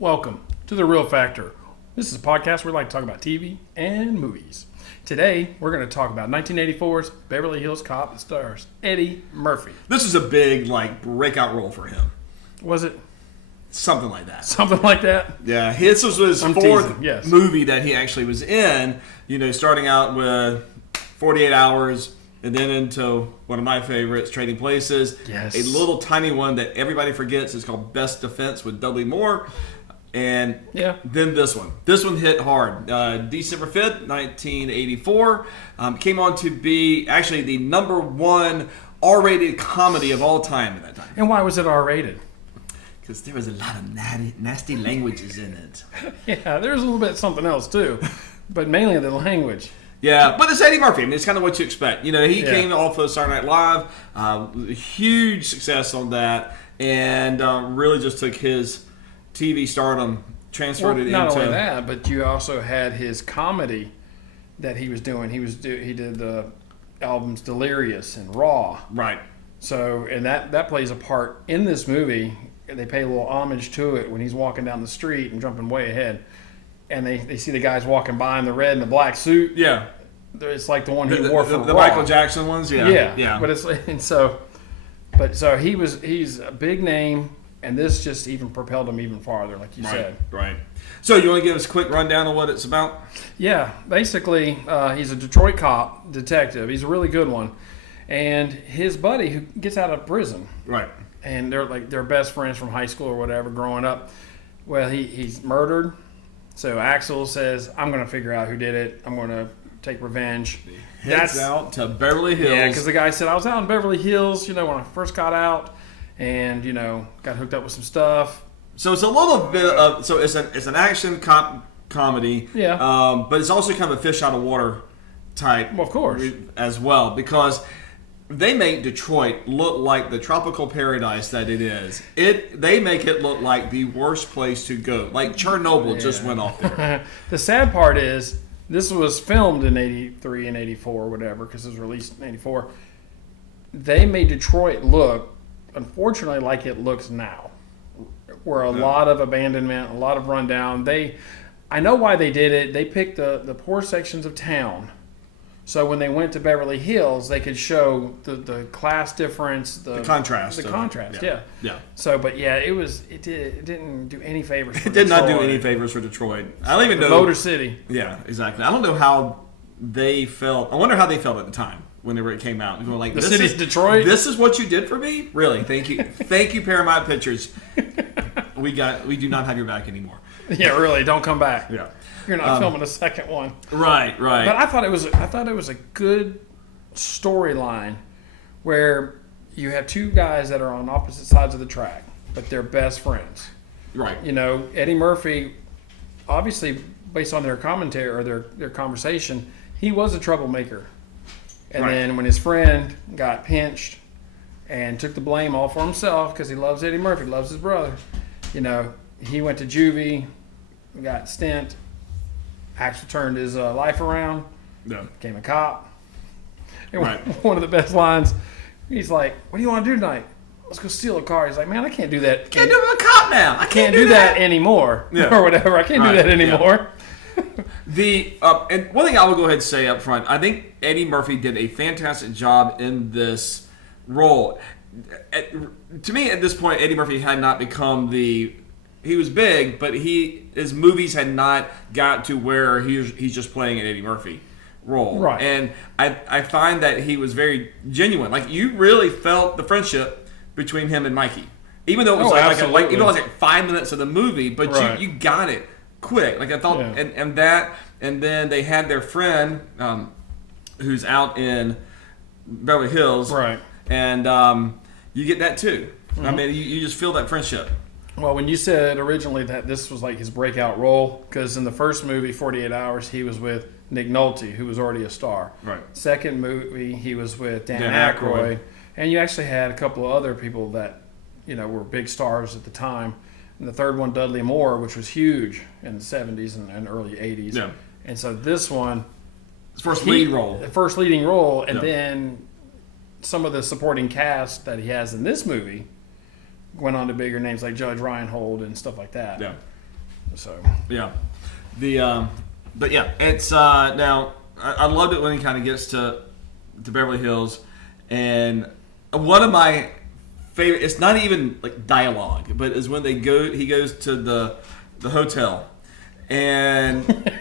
Welcome to The Real Factor. This is a podcast where we like to talk about TV and movies. Today, we're going to talk about 1984's Beverly Hills Cop that stars Eddie Murphy. This was a big, breakout role for him. Was it? Something like that. Something like that? Yeah, this was his fourth yes. movie that he actually was in. You know, starting out with 48 Hours, and then into one of my favorites, Trading Places. Yes. A little tiny one that everybody forgets is called Best Defense with Dudley Moore. And then this one. This one hit hard. December 5th, 1984. Came on to be actually the number one R-rated comedy of all time at that time. And why was it R-rated? Because there was a lot of nasty languages in it. Yeah, there's a little bit something else too. But mainly the language. Yeah, but it's Eddie Murphy. I mean, it's kind of what you expect. You know, he came off of Saturday Night Live. Huge success on that. And really just took his TV stardom, transferred it into... Not only that, but you also had his comedy that he was doing. He did the albums Delirious and Raw. Right. So, and that plays a part in this movie. They pay a little homage to it when he's walking down the street and jumping way ahead. And they see the guys walking by in the red and the black suit. Yeah. It's like the one he wore for the Raw. Michael Jackson ones, yeah. Yeah. But he's a big name. And this just even propelled him even farther, like you said. Right. So you want to give us a quick rundown of what it's about? Yeah. Basically, he's a Detroit cop, detective. He's a really good one. And his buddy who gets out of prison. Right. And they're best friends from high school or whatever growing up. Well, he's murdered. So Axel says, I'm going to figure out who did it. I'm going to take revenge. Heads out to Beverly Hills. Yeah, because the guy said, I was out in Beverly Hills, when I first got out. And, got hooked up with some stuff. So it's a little bit of... So it's an action comedy. Yeah. But it's also kind of a fish out of water type. Well, of course. As well. Because they make Detroit look like the tropical paradise that it is. They make it look like the worst place to go. Like Chernobyl just went off there. The sad part is, this was filmed in 83 and 84 or whatever, because it was released in 84. They made Detroit look... unfortunately, like it looks now, where a lot of abandonment, a lot of rundown. I know why they did it. They picked the poor sections of town, so when they went to Beverly Hills, they could show the class difference, the contrast. Yeah. So, but yeah, it didn't do any favors. For It did Detroit. not do any favors for Detroit. I don't even know. Motor City. Yeah, exactly. I don't know how they felt. I wonder how they felt at the time. Whenever it came out, and going like, the city's Detroit. This is what you did for me, really? Thank you, Paramount Pictures. We do not have your back anymore. Yeah, really. Don't come back. Yeah, you're not filming a second one. Right. But I thought it was a good storyline where you have two guys that are on opposite sides of the track, but they're best friends. Right. Eddie Murphy, obviously, based on their commentary or their conversation, he was a troublemaker. And then when his friend got pinched and took the blame all for himself because he loves Eddie Murphy, loves his brother, he went to juvie, got stint, actually turned his life around, became a cop. And one of the best lines, he's like, what do you want to do tonight? Let's go steal a car. He's like, man, I can't do that. Can't do it with a cop now. I can't do that anymore. Yeah. Or whatever. I can't do that anymore. Yeah. And one thing I will go ahead and say up front, I think Eddie Murphy did a fantastic job in this role. To me, at this point, Eddie Murphy had not become he was big, but his movies had not got to where he's just playing an Eddie Murphy role. Right. And I find that he was very genuine. Like, you really felt the friendship between him and Mikey. Even though it was like 5 minutes of the movie, but you got it quick. Like, I thought, and then they had their friend who's out in Beverly Hills, right? And you get that too. Mm-hmm. I mean, you just feel that friendship. Well, when you said originally that this was like his breakout role, because in the first movie, 48 Hours, he was with Nick Nolte, who was already a star. Right. Second movie, he was with Dan Aykroyd, and you actually had a couple of other people that were big stars at the time. And the third one, Dudley Moore, which was huge in the 70s and early 80s. Yeah. And so this one... His first leading role. The first leading role. And then some of the supporting cast that he has in this movie went on to bigger names like Judge Reinhold and stuff like that. Yeah. So Yeah. But yeah, it's now I loved it when he kind of gets to Beverly Hills, and one of my favorite. It's not even like dialogue, but is when he goes to the hotel, and.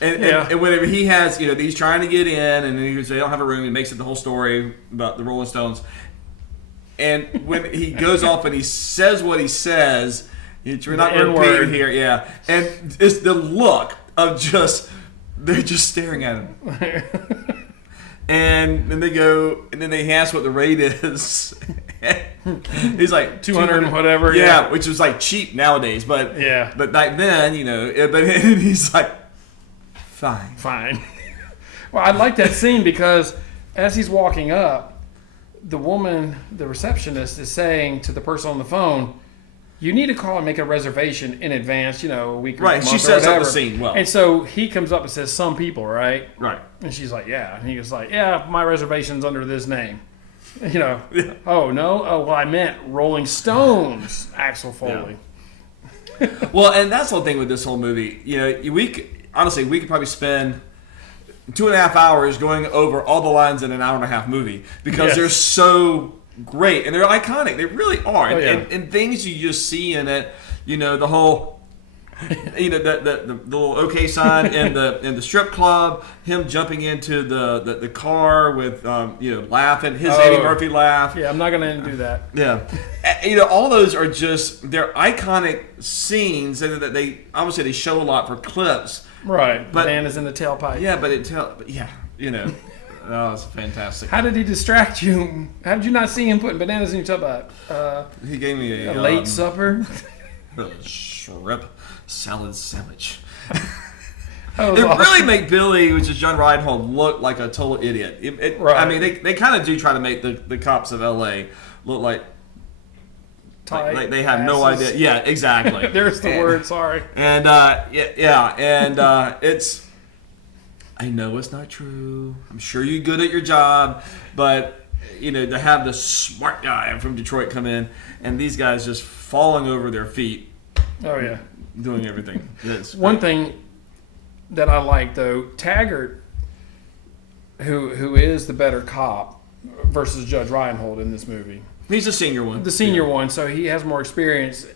And whenever he has, he's trying to get in, and then they don't have a room. He makes it the whole story about the Rolling Stones. And when he goes off and he says what he says, we're not repeating here, yeah. And it's the look of they're just staring at him. And then they ask what the rate is. He's like 200 and whatever. Yeah, which was like cheap nowadays, but back then, but he's like. Fine. Well, I like that scene because as he's walking up, the woman, the receptionist, is saying to the person on the phone, "You need to call and make a reservation in advance. A week or a month she says up the scene well. And so he comes up and says, "Some people, right?" Right. And she's like, "Yeah." And he was like, "Yeah, my reservation's under this name." Yeah. Oh no. Oh well, I meant Rolling Stones. Axel Foley. Yeah. Well, and that's the whole thing with this whole movie. Honestly, we could probably spend 2.5 hours going over all the lines in an hour and a half movie because they're so great and they're iconic. They really are. Oh, yeah. And things you just see in it, the whole, the little OK sign in the strip club, him jumping into the car with, laughing, his Eddie Murphy laugh. Yeah, I'm not going to do that. Yeah. All those are they're iconic scenes that they, obviously they show a lot for clips. Right, but bananas in the tailpipe. Yeah, that was fantastic. How did he distract you? How did you not see him putting bananas in your tailpipe? He gave me a late supper. A shrimp salad sandwich. It really make Billy, which is John Reinhold, look like a total idiot. Right. I mean, they kind of do try to make the cops of L.A. look like they have no idea. Yeah, exactly. There's the word. Sorry. And it's. I know it's not true. I'm sure you're good at your job, but to have the smart guy from Detroit come in and these guys just falling over their feet. Oh yeah. Doing everything. One thing that I like though, Taggart, who is the better cop versus Judge Reinhold in this movie. He's the senior one. The senior one, so he has more experience.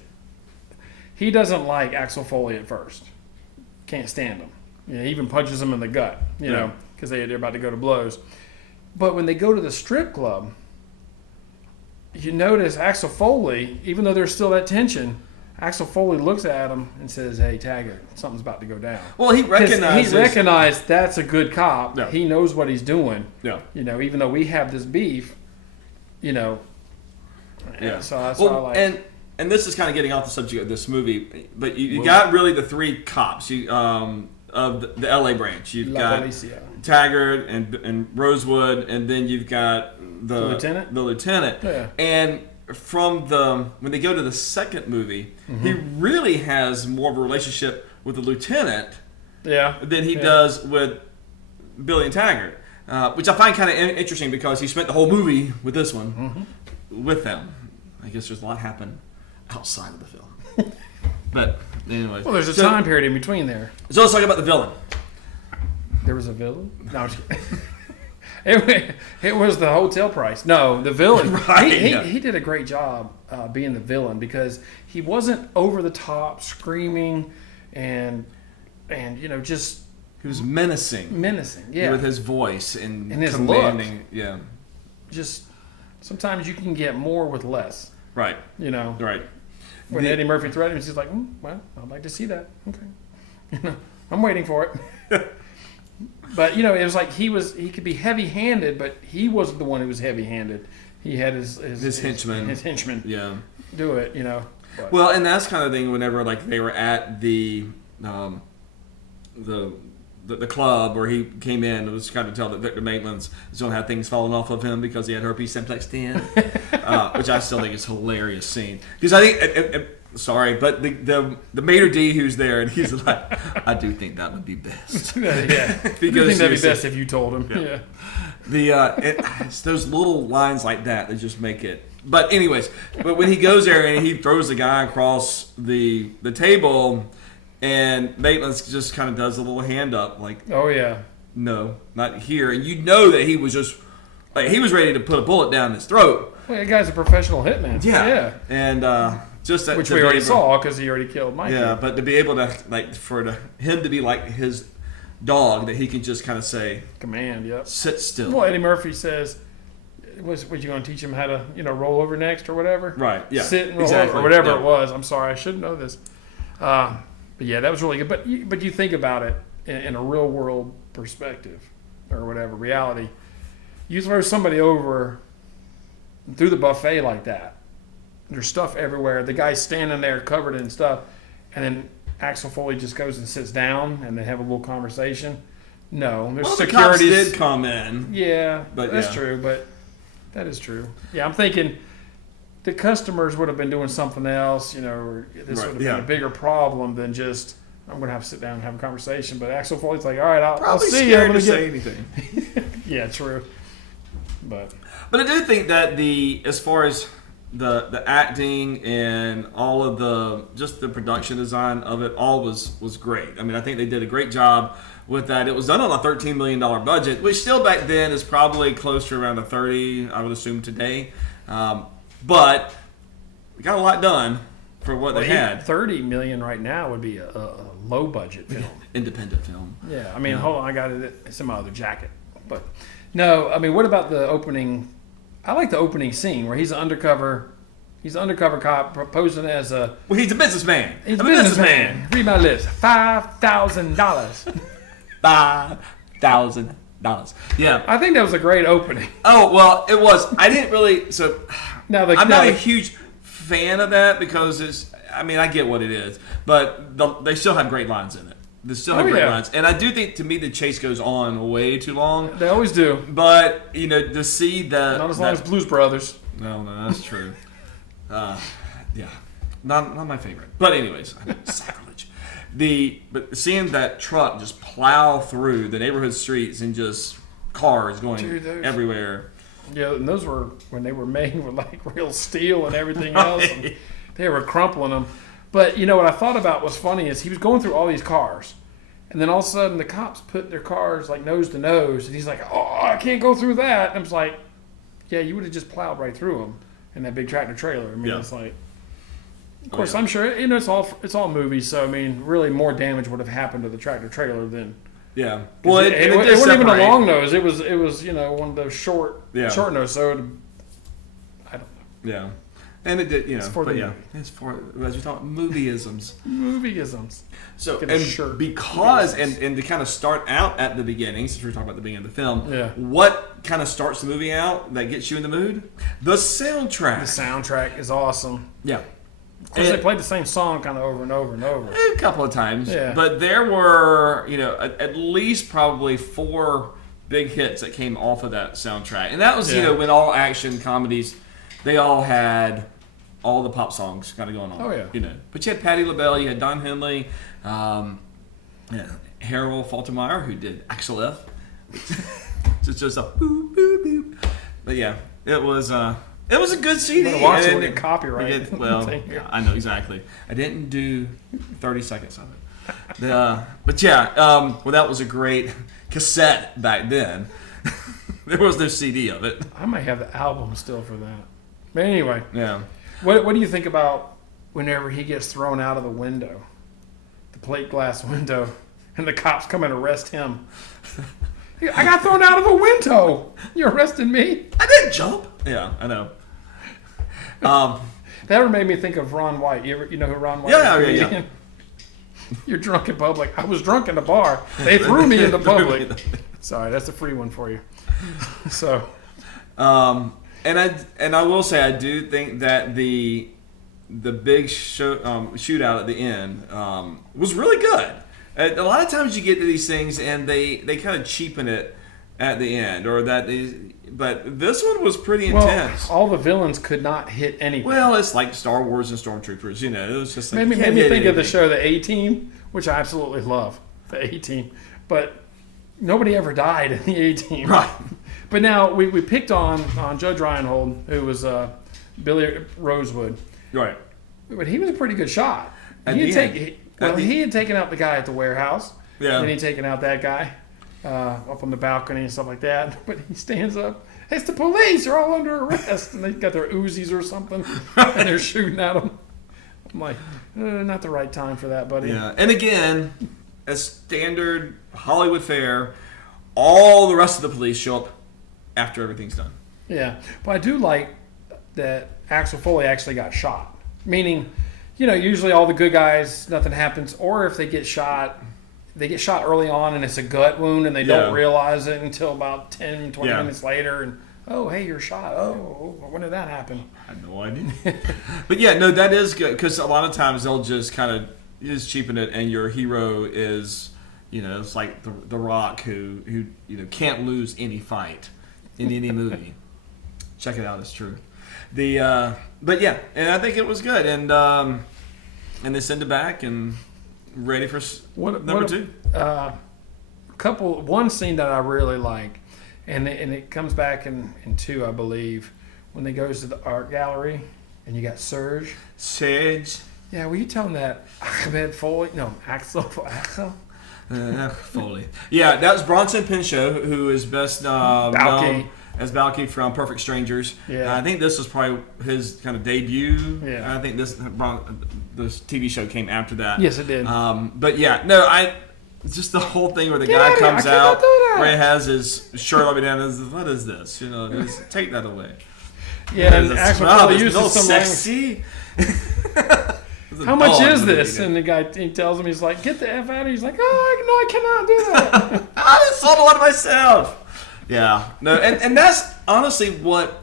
He doesn't like Axel Foley at first. Can't stand him. He even punches him in the gut, because they're about to go to blows. But when they go to the strip club, you notice Axel Foley, even though there's still that tension, Axel Foley looks at him and says, "Hey, Taggart, something's about to go down." Well, he recognized that's a good cop. Yeah. He knows what he's doing. Yeah. Even though we have this beef, Yeah. So that's what I like. And this is kind of getting off the subject of this movie, but you got really the three cops of the LA branch. You've got Policia. Taggart and Rosewood, and then you've got the lieutenant. The lieutenant. Yeah. And when they go to the second movie, Mm-hmm. he really has more of a relationship with the lieutenant than he does with Billy and Taggart, which I find kind of interesting because he spent the whole movie with this one with them. I guess there's a lot happened outside of the film. But anyway. Well, there's a time period in between there. So let's talk about the villain. There was a villain? No, I'm just kidding. It was the hotel price. No, the villain. Right. He did a great job being the villain because he wasn't over the top screaming and just he was menacing. Yeah. With his voice and his commanding. look. Yeah. Just sometimes you can get more with less. Right. Right. When Eddie Murphy threatened him, he's like, well, I'd like to see that. Okay. I'm waiting for it. But, it was like he could be heavy-handed, but he wasn't the one who was heavy-handed. He had his henchmen. His henchmen Yeah. do it, But. Well, and that's kind of thing whenever they were at the club where he came in, it was kind of tell that Victor Maitland's was going to have things falling off of him because he had herpes simplex 10, which I still think is a hilarious scene. Because I think, sorry, but the maitre d' who's there, and he's like, I do think that would be best. Yeah. Because I think that'd be best if you told him. Yeah. It's those little lines like that just make it. But anyways, when he goes there and he throws the guy across the table, And Maitland just kind of does a little hand up, like, Oh yeah. no, not here. And you know that he was just, like, he was ready to put a bullet down his throat. Well, that guy's a professional hitman. Yeah. And just that. Which we already saw because he already killed Mikey. Yeah, but to be able to, like, him to be like his dog, that he can just kind of say, Command, yep. sit still. Well, Eddie Murphy says, was you going to teach him how to, roll over next or whatever? Right, yeah. Sit and roll exactly. over or whatever Yeah. it was. I'm sorry, I should know this. But yeah, that was really good. But you think about it in a real world perspective or whatever, reality. You throw somebody over through the buffet like that. There's stuff everywhere. The guy's standing there covered in stuff. And then Axel Foley just goes and sits down and they have a little conversation. No, there's Well, security. the cops did come in. Yeah, But that's yeah. true. But that is true. Yeah, I'm thinking the customers would have been doing something else, or this Right, would have yeah. been a bigger problem than just, I'm going to have to sit down and have a conversation. But Axel Foley's like, all right, I'll Probably see you. scared I'm to gonna say anything. Yeah, true. But But I do think that as far as the acting and all of the production design of it all was great. I mean, I think they did a great job with that. It was done on a $13 million budget, which still back then is probably close to around a 30, I would assume today. But we got a lot done for what they had. $30 million right now would be a low budget film. Independent film. Yeah, I mean, hold on, I got it. It's in my other jacket. But no, I mean, what about the opening? I like the opening scene where he's an undercover cop proposing as a. Well, he's a businessman. He's a businessman. Read my lips. $5,000. $5,000. Yeah. I think that was a great opening. Oh, well, it was. I didn't really. So, Now I'm not a huge fan of that because I get what it is, but they still have great lines in it. They still have great lines. And I do think, to me, the chase goes on way too long. They always do. But, to see that. Not as long as Blues Brothers. No, that's true. Yeah. Not my favorite. But, anyways, sacrilege. But seeing that truck just plow through the neighborhood streets and just cars going everywhere. Yeah, and those were when they were made with like real steel and everything else. And they were crumpling them. But what I thought about was funny is he was going through all these cars. And then all of a sudden the cops put their cars like nose to nose. And he's like, oh, I can't go through that. And I was like, yeah, you would have just plowed right through them in that big tractor trailer. I mean, It's like, of course, I'm sure, it's all movies. So, I mean, really more damage would have happened to the tractor trailer than. Yeah. Well, it wasn't even a long nose. It was one of those short nose. So, I don't know. Yeah. And it did, It's for the movie. It's for, as we talk, movieisms. Movieisms. So, Get a shirt. because, and to kind of start out at the beginning, since we're talking about the beginning of the film, what kind of starts the movie out that gets you in the mood? The soundtrack. The soundtrack is awesome. Yeah. Of course, they played the same song kind of over and over and over. A couple of times. Yeah. But there were, at least probably 4 big hits that came off of that soundtrack. And that was, when all action comedies, they all had all the pop songs kind of going on. Oh, yeah. But you had Patti LaBelle, you had Don Henley, Harold Faltermeyer, who did Axel F. just a boop, boop, boop. But yeah, it was a good CD. Watch it when it copyright. I know exactly. I didn't do 30 seconds of it. But yeah, that was a great cassette back then. There was no CD of it. I might have the album still for that. But anyway. Yeah. What do you think about whenever he gets thrown out of the window, the plate glass window, and the cops come and arrest him? I got thrown out of a window. You're arresting me? I didn't jump. Yeah, I know. That made me think of Ron White. You know who Ron White is? Yeah. You're drunk in public. I was drunk in the bar. They threw me into public. Sorry, that's a free one for you. So. And I will say, I do think that the big shootout at the end was really good. A lot of times you get to these things and they kind of cheapen it at the end, but this one was pretty intense. All the villains could not hit anything. Well, it's like Star Wars and Stormtroopers. It was just like made me think of the show The A-Team, which I absolutely love, the A-Team. But nobody ever died in the A-Team. Right. But now we picked on Judge Reinhold, who was Billy Rosewood. Right. But he was a pretty good shot. At the end. Well, he had taken out the guy at the warehouse. Yeah. And he'd taken out that guy up on the balcony and stuff like that. But he stands up. It's the police. They're all under arrest. And they got their Uzis or something. And they're shooting at them. I'm like, not the right time for that, buddy. Yeah. And again, as standard Hollywood fare, all the rest of the police show up after everything's done. Yeah. But I do like that Axel Foley actually got shot. Meaning, usually all the good guys, nothing happens. Or if they get shot early on and it's a gut wound and they don't realize it until about 10, 20 minutes later. And, oh, hey, you're shot. Oh, when did that happen? I had no idea. But yeah, no, that is good. Because a lot of times they'll just kind of just cheapen it and your hero is, it's like the Rock who can't lose any fight in any movie. Check it out, it's true. But yeah, and I think it was good, and they send it back and ready for number two. One scene that I really like, and it comes back in two, I believe, when they goes to the art gallery, and you got Serge. Yeah, will you tell him that Axel Foley. Yeah, that was Bronson Pinchot, who is best known as Balky from Perfect Strangers. Yeah. I think this was probably his kind of debut. Yeah. I think this TV show came after that. Yes, it did. But yeah, no, just the whole thing where the guy comes out, where he has his shirt up and down, what is this? Just take that away. Yeah, and Axel Foley uses some sexy. How much is this? And the guy, he tells him, he's like, get the F out of here. He's like, oh, no, I cannot do that. I just sold one myself. Yeah. No, and that's honestly what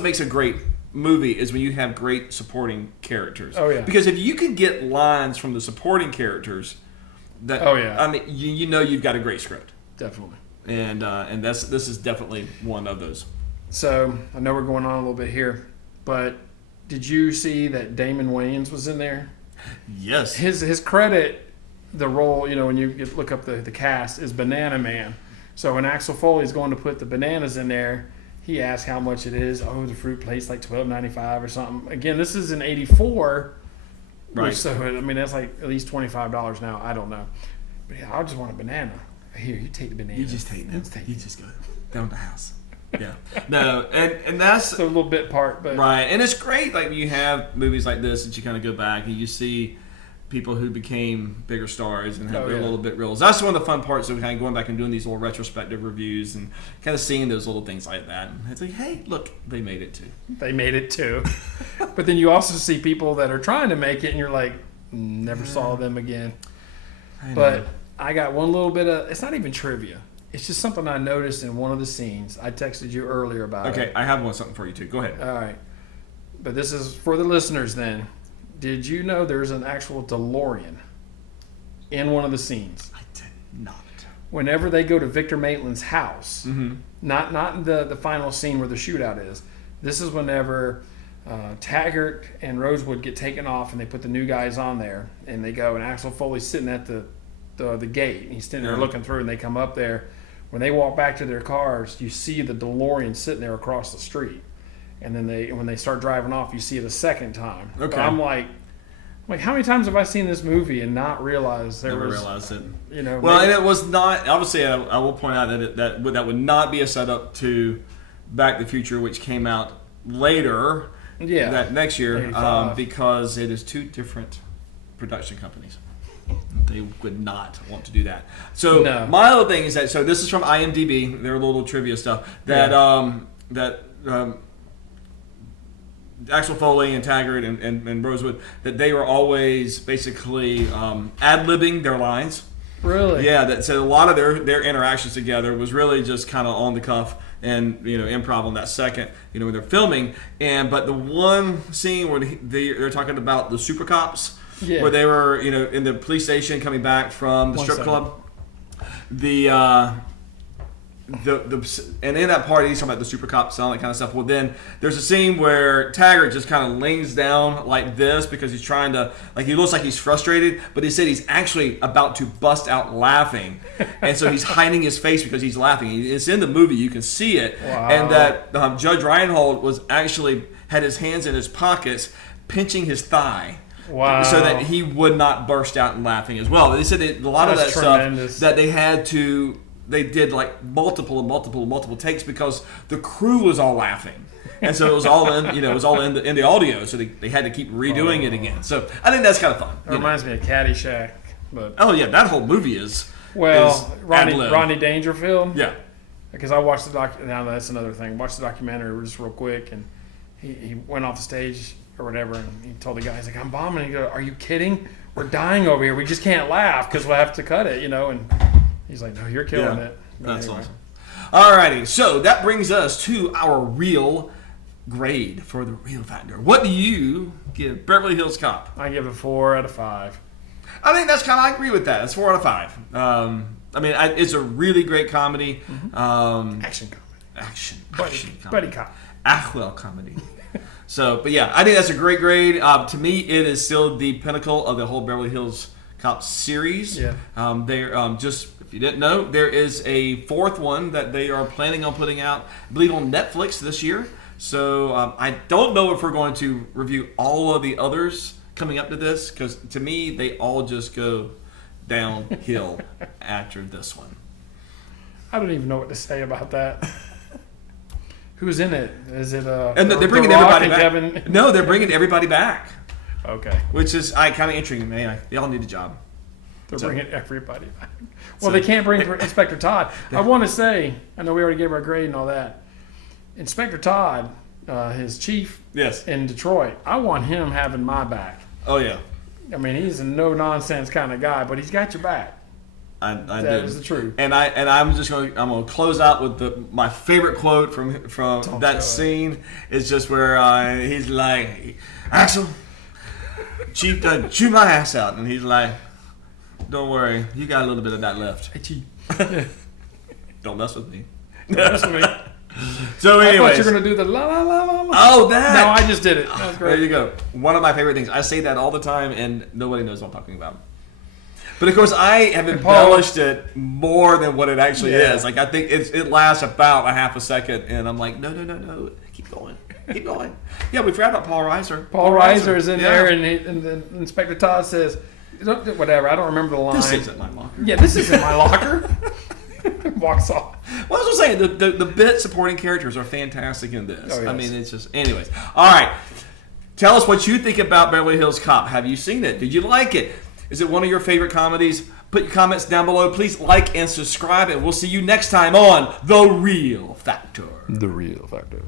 makes a great movie is when you have great supporting characters. Oh, yeah. Because if you can get lines from the supporting characters, I mean, you've got a great script. Definitely. And this is definitely one of those. So, I know we're going on a little bit here, but did you see that Damon Wayans was in there? Yes. His credit, the role, when you look up the cast, is Banana Man. So when Axel Foley's going to put the bananas in there, he asks how much it is. Oh, the fruit plate's like $12.95 or something. Again, this is in '84. Right. So, I mean, that's like at least $25 now. I don't know. But yeah, I just want a banana. Here, you take the banana. You just take them. You just go down the house. Yeah. No, and that's a little bit part, but right. And it's great. Like when you have movies like this that you kind of go back and you see people who became bigger stars and have their little bit reels. That's one of the fun parts of kind of going back and doing these little retrospective reviews and kind of seeing those little things like that. And it's like, hey, look, they made it too. They made it too. But then you also see people that are trying to make it, and you're like, never saw them again. But I got one little bit of. It's not even trivia. It's just something I noticed in one of the scenes. I texted you earlier about it. Okay, I have something for you too. Go ahead. All right. But this is for the listeners then. Did you know there's an actual DeLorean in one of the scenes? I did not. Whenever they go to Victor Maitland's house, not in the final scene where the shootout is. This is whenever Taggart and Rosewood get taken off and they put the new guys on there, and they go, and Axel Foley's sitting at the gate, and he's sitting there looking through, and they come up there. When they walk back to their cars, you see the DeLorean sitting there across the street. And then when they start driving off, you see it a second time. Okay. But I'm like, how many times have I seen this movie and not realized Never realized it. Well, and it was not. Obviously, I will point out that would not be a setup to Back to the Future, which came out later. Yeah. That next year, because it is two different production companies. They would not want to do that. So my other thing is that this is from IMDb. Their little trivia stuff that Axel Foley and Taggart and Rosewood, that they were always basically ad-libbing their lines. Really? Yeah. So a lot of their interactions together was really just kind of on the cuff and improv on that second when they're filming. But the one scene where they're talking about the super cops, where they were in the police station coming back from the strip club, and in that part he's talking about the super cops and all that kind of stuff. Well, then there's a scene where Taggart just kind of lays down like this because he's trying to, he looks like he's frustrated, but he said he's actually about to bust out laughing, and so he's hiding his face because he's laughing. It's in the movie, you can see it. Wow. And that Judge Reinhold was actually had his hands in his pockets pinching his thigh Wow. So that he would not burst out in laughing as well. They said that a lot of that That's tremendous. stuff that they did like multiple takes because the crew was all laughing. And so it was all in, the audio, so they had to keep redoing it again. So I think that's kind of fun. It reminds me of Caddyshack. But Oh yeah, that whole movie is Rodney ad-lib. Dangerfield. Yeah. Because I watched the now that's another thing. Watched the documentary just real quick, and he went off the stage or whatever, and he told the guy, he's like, "I'm bombing." He goes, "Are you kidding? We're dying over here. We just can't laugh because we'll have to cut it, And he's like, "No, you're killing it." But That's anyway. awesome. Alrighty, so that brings us to our real grade for the real factor. What do you give Beverly Hills Cop? I give it 4 out of 5. I think I agree with that. It's 4 out of 5. It's a really great comedy. Action comedy. Action Buddy cop. comedy. So, but yeah, I think that's a great grade. To me, it is still the pinnacle of the whole Beverly Hills Cop series. Yeah. Just if you didn't know, there is a 4th one that they are planning on putting out, I believe, on Netflix this year. So I don't know if we're going to review all of the others coming up to this, because to me, they all just go downhill after this one. I don't even know what to say about that. Who's in it? Is it And they're The bringing Rock everybody and back. Kevin? No, they're bringing everybody back, Okay. which is kind of interesting. Man, they all need a job. They're So- bringing everybody back. Well, they can't bring Inspector Todd. I want to say, I know we already gave our grade and all that. Inspector Todd, his chief Yes. in Detroit, I want him having my back. Oh yeah. I mean, he's a no-nonsense kind of guy, but he's got your back. I That do. is the truth. And I'm gonna close out with my favorite quote from Don't that do it. scene is just where he's like, "Axel, Chief done chewed my ass out," and he's like, "Don't worry, you got a little bit of that left. Hey, Chief. Don't mess with me." That's what I So, thought anyways, you were going to do the la la la la la. oh that. No, I just did it. That was There great. you go. One of my favorite things. I say that all the time, and nobody knows what I'm talking about. But of course, I have Paul- embellished it more than what it actually Yeah. is. Like I think it lasts about a half a second, and I'm like, no, keep going. Yeah, we forgot about Paul Reiser. Paul Reiser is in Yeah. there, and then Inspector Todd says, whatever, I don't remember the line. This isn't my locker. Yeah, this isn't my locker. Walks off. Well, I was just saying the bit supporting characters are fantastic in this. Oh, yes. I mean, it's just, anyways. All right, tell us what you think about Beverly Hills Cop. Have you seen it? Did you like it? Is it one of your favorite comedies? Put your comments down below. Please like and subscribe, and we'll see you next time on The Real Factor. The Real Factor.